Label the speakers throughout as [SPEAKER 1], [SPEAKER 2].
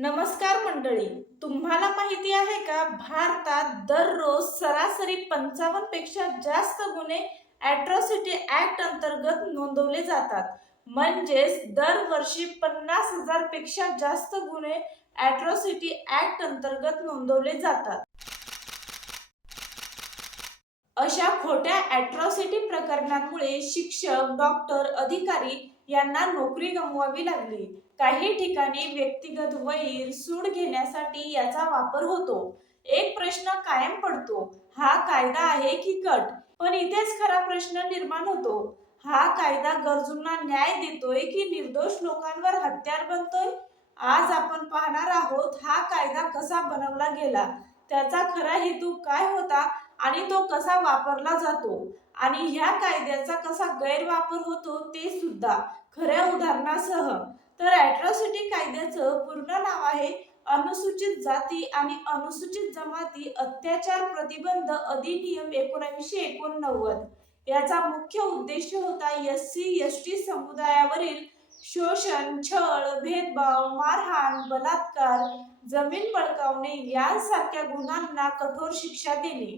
[SPEAKER 1] नमस्कार मंडळी तुम्हाला माहिती आहे का? भारतात दररोज सरासरी पंचावन्नपेक्षा जास्त गुन्हे ॲट्रॉसिटी ऍक्ट अंतर्गत नोंदवले जातात. म्हणजेच दरवर्षी पन्नास हजारपेक्षा जास्त गुन्हे ॲट्रॉसिटी ऍक्ट अंतर्गत नोंदवले जातात. अशा खोट्या ॲट्रॉसिटी प्रकरणांमुळे शिक्षक डॉक्टर अधिकारी यांना नोकरी गमवावी लागली. काही ठिकाणी व्यक्तिगत वैर सूड घेण्यासाठी याचा वापर होतो. एक प्रश्न कायम पडतो. हा कायदा आहे की कट? पण इथेच खरा प्रश्न निर्माण होतो. हा कायदा गरजूंना न्याय देतोय की निर्दोष लोकांवर हत्यार बनतोय? आज आपण पाहणार आहोत हा कायदा कसा बनवला गेला. त्याचा खरा हेतू काय होता आणि तो कसा वापरला जातो? आणि ह्या कायद्याचा कसा गैरवापर होतो ते सुद्धा खऱ्या उदाहरणासह. तर ॲट्रॉसिटी कायद्याचं पूर्ण नाव आहे अनुसूचित जाती आणि अनुसूचित जमाती अत्याचार प्रतिबंध अधिनियम एकोणीसशे एकोणनव्वद. याचा मुख्य उद्देश होता एस सी एस टी समुदायावरील शोषण छळ भेदभाव मारहाण बलात्कार जमीन बळकावणे यांसारख्या गुन्ह्यांना कठोर शिक्षा देणे.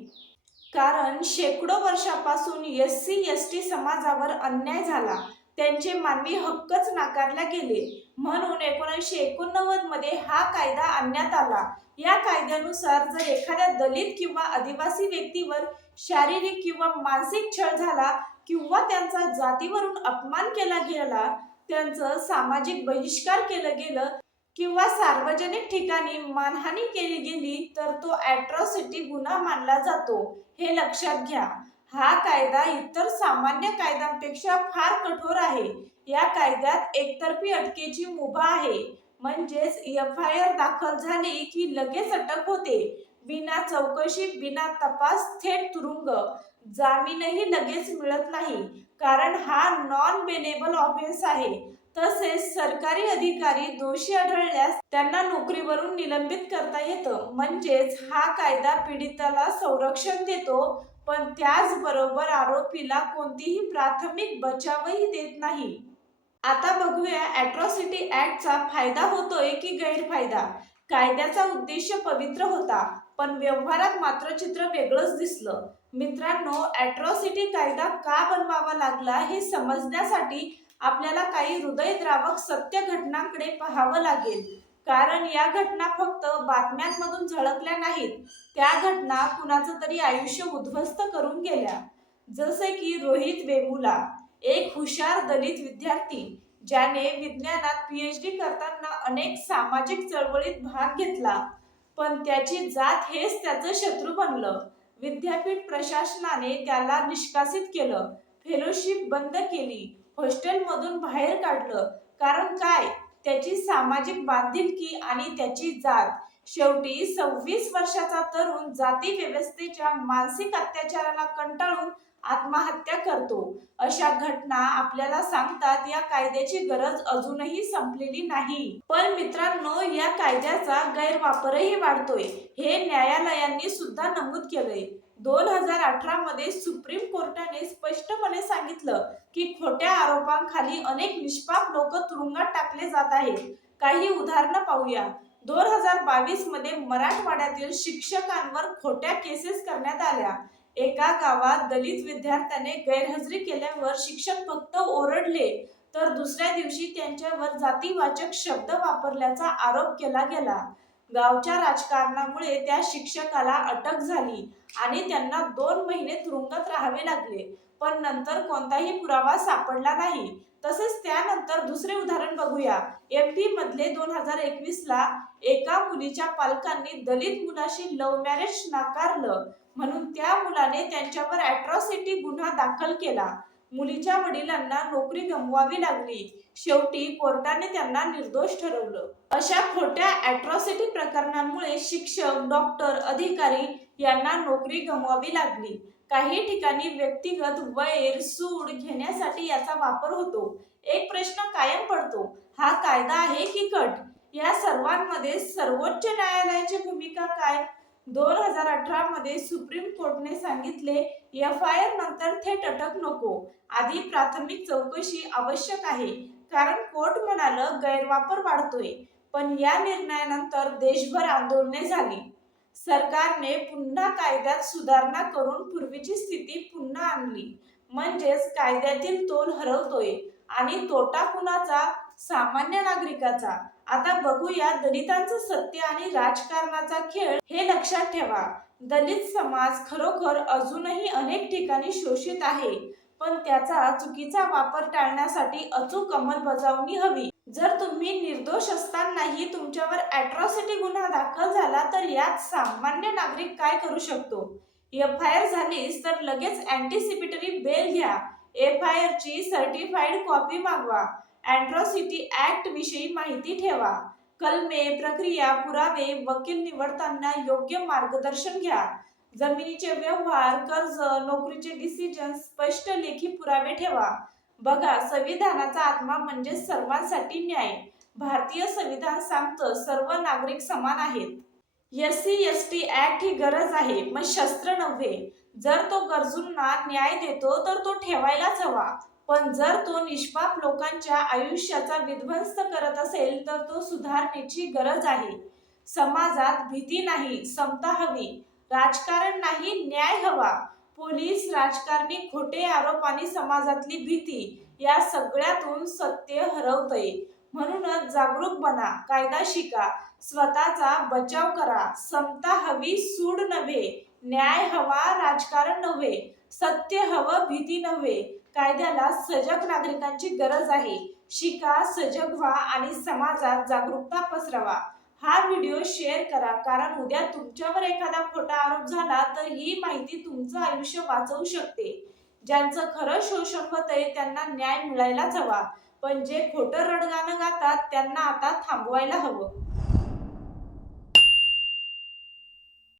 [SPEAKER 1] कारण शेकडो वर्षापासून एस सी एस टी समाजावर अन्याय झाला. त्यांचे मानवी हक्कच नाकारले गेले. म्हणून एकोणीसशे एकोणनव्वदमध्ये हा कायदा आणण्यात आला. या कायद्यानुसार जर एखाद्या दलित किंवा आदिवासी व्यक्तीवर शारीरिक किंवा मानसिक छळ झाला किंवा त्यांचा जातीवरून अपमान केला गेला त्यांचं सामाजिक बहिष्कार केलं गेलं किंवा सार्वजनिक ठिकाणी मानहानी केली गेली तर तो ॲट्रॉसिटी गुन्हा मानला जातो हे लक्षात घ्या. हा कायदा इतर सामान्य कायद्यांपेक्षा फार कठोर आहे. या कायद्यात एकतर्फी अटकेची मुभा आहे. म्हणजेच एफ आय आर दाखल झाली की लगेच अटक होते. बिना चौकशी बिना तपास थेट तुरुंग. जामीनही लगेच मिळत नाही. कारण हा नॉन बेनेबल ऑफेन्स आहे. तसेच सरकारी अधिकारी दोषी आढळल्यास त्यांना नोकरीवरून निलंबित करता येतं. म्हणजेच हा कायदा पीडिताला संरक्षण देतो पण त्याचबरोबर आरोपीला कोणतीही प्राथमिक बचावही देत नाही. आता बघूया अॅट्रॉसिटी ऍक्टचा फायदा होतोय की गैरफायदा? कायद्याचा उद्देश पवित्र होता पण व्यवहारात मात्र चित्र वेगळंच दिसलं. मित्रांनो अॅट्रॉसिटी कायदा का बनवावा लागला हे समजण्यासाठी आपल्याला काही हृदयद्रावक सत्य घटनांकडे पाहावं लागेल. कारण या घटना फक्त बातम्यांमधून झळकल्या नाहीत. त्या घटना कुणाचं तरी आयुष्य उद्ध्वस्त करून गेल्या. जसे की रोहित वेमुला एक हुशार दलित विद्यार्थी ज्याने विज्ञानात पीएच डी करताना अनेक सामाजिक चळवळीत भाग घेतला. पण त्याची जात हेच त्याचं शत्रू बनलं. विद्यापीठ प्रशासनाने त्याला निष्कासित केलं. फेलोशिप बंद केली. हॉस्टेलमधून बाहेर काढलं. कारण काय? त्याची सामाजिक बांधिलकी आणि त्याची जात. शेवटी सव्वीस वर्षाचा तरुण जाती व्यवस्थेच्या मानसिक अत्याचाराला कंटाळून आत्महत्या करतो. अशा घटना आपल्याला सांगतात या कायद्याची गरज अजूनही संपलेली नाही. पण मित्रांनो या कायद्याचा गैरवापरही वाढतोय. हे न्यायालयांनी सुद्धा नमूद केलंय. दोन हजार अठरा मध्ये सुप्रीम कोर्टाने स्पष्टपणे सांगितलं की खोट्या आरोपांखाली अनेक निष्पाप लोक तुरुंगात टाकले जात आहेत. काही उदाहरणं पाहूया. दोन हजार बावीसमध्ये मराठवाड्यातील शिक्षकांवर खोट्या केसेस करण्यात आल्या. एका गावात दलित विद्यार्थ्याने गैरहजरी केल्यावर शिक्षक फक्त ओरडले तर दुसऱ्या दिवशी त्यांच्यावर जातीवाचक शब्द वापरल्याचा आरोप केला गेला. गावच्या राजकारणामुळे त्या शिक्षकाला अटक झाली आणि त्यांना दोन महिने तुरुंगात राहावे लागले. पण नंतर कोणताही पुरावा सापडला नाही. तसेच त्यानंतर दुसरे उदाहरण बघूया. एम डी मधले दोन हजार एकवीस ला एका मुलीच्या पालकांनी दलित मुलाशी लव्ह मॅरेज नाकारलं. म्हणून त्या मुलाने त्यांच्यावर अॅट्रॉसिटी गुन्हा दाखल केला. मुलीच्या वडिलांना नोकरी गमवावी लागली. शेवटी कोर्टाने त्यांना निर्दोष ठरवलं. अशा खोट्या अॅट्रॉसिटी प्रकरणांमुळे शिक्षक डॉक्टर अधिकारी यांना नोकरी गमवावी लागली. काही ठिकाणी व्यक्तिगत वैर सूड घेण्यासाठी याचा वापर होतो. एक प्रश्न कायम पडतो. हा कायदा आहे की कट? या सर्वांमध्ये सर्वोच्च न्यायालयाची भूमिका काय? दोन हजार अठरामध्ये सुप्रीम कोर्टने सांगितले एफ आय आर नंतर थेट अटक नको. आधी प्राथमिक चौकशी आवश्यक आहे कारण कोर्ट म्हणालं गैरवापर वाढतोय. पण या निर्णयानंतर देशभर आंदोलने झाली. सरकारने पुन्हा कायद्यात सुधारणा करून पूर्वीची स्थिती पुन्हा आणली. म्हणजेच कायद्यातील तोल हरवतोय आणि तोटा कुणाचा? सामान्य नागरिकाचा. आता बघूया दलितांचं सत्य आणि राजकारणाचा खेळ हे लक्षात ठेवा. दलित समाज खरोखर अजूनही अनेक ठिकाणी शोषित आहे पण त्याचा चुकीचा वापर टाळण्यासाठी अचूक अंमलबजावणी हवी. जर तुम्ही निर्दोष असतानाही तुमच्यावर अॅट्रॉसिटी गुन्हा दाखल झाला तर यात सामान्य नागरिक काय करू शकतो? एफ आय आर झालीच तर लगेच अँटीसिपेटरी बेल घ्या. एफ आय आर ची सर्टिफाईड कॉपी मागवा. अँट्रॉसिटी ऍक्ट विषयी माहिती ठेवा. कलमे प्रक्रिया पुरावे वकील निवडताना योग्य मार्गदर्शन घ्या. जमिनीचे व्यवहार कर्ज नोकरीचे डिसिजन स्पष्ट लेखी पुरावे ठेवा. बघा संविधानाचा आत्मा म्हणजे सर्वांसाठी न्याय. भारतीय संविधान सांगतं सर्व नागरिक समान आहेत. S C S T act ही गरज आहे मग शस्त्र नव्हे. जर तो गरजूंना न्याय देतो तर तो ठेवायलाच हवा. पण जर तो निष्पाप लोकांच्या आयुष्याचा विध्वंस करत असेल तर तो सुधारणेची गरज आहे. समाजात भीती नाही समता हवी. राजकारण नाही न्याय हवा. पोलीस राजकारणी खोटे आरोप आणि समाजातली भीती या सगळ्यातून सत्य हरवतय. म्हणूनच जागरूक बना कायदा शिका स्वतःचा बचाव करा. समता हवी सूड नव्हे. न्याय हवा राजकारण नव्हे. सत्य हवं भीती नव्हे. कायद्याला सजग नागरिकांची गरज आहे. शिका सजग व्हा आणि समाजात जागरूकता पसरवा. हा व्हिडिओ शेअर करा कारण उद्या तुमच्यावर एखादा खोटा आरोप झाला तर ही माहिती तुमचं आयुष्य वाचवू शकते. ज्यांचं खरं शोषण आहे त्यांना न्याय मिळायलाच हवा. पण जे खोटं रडगाणं गातात त्यांना आता थांबवायला हवं.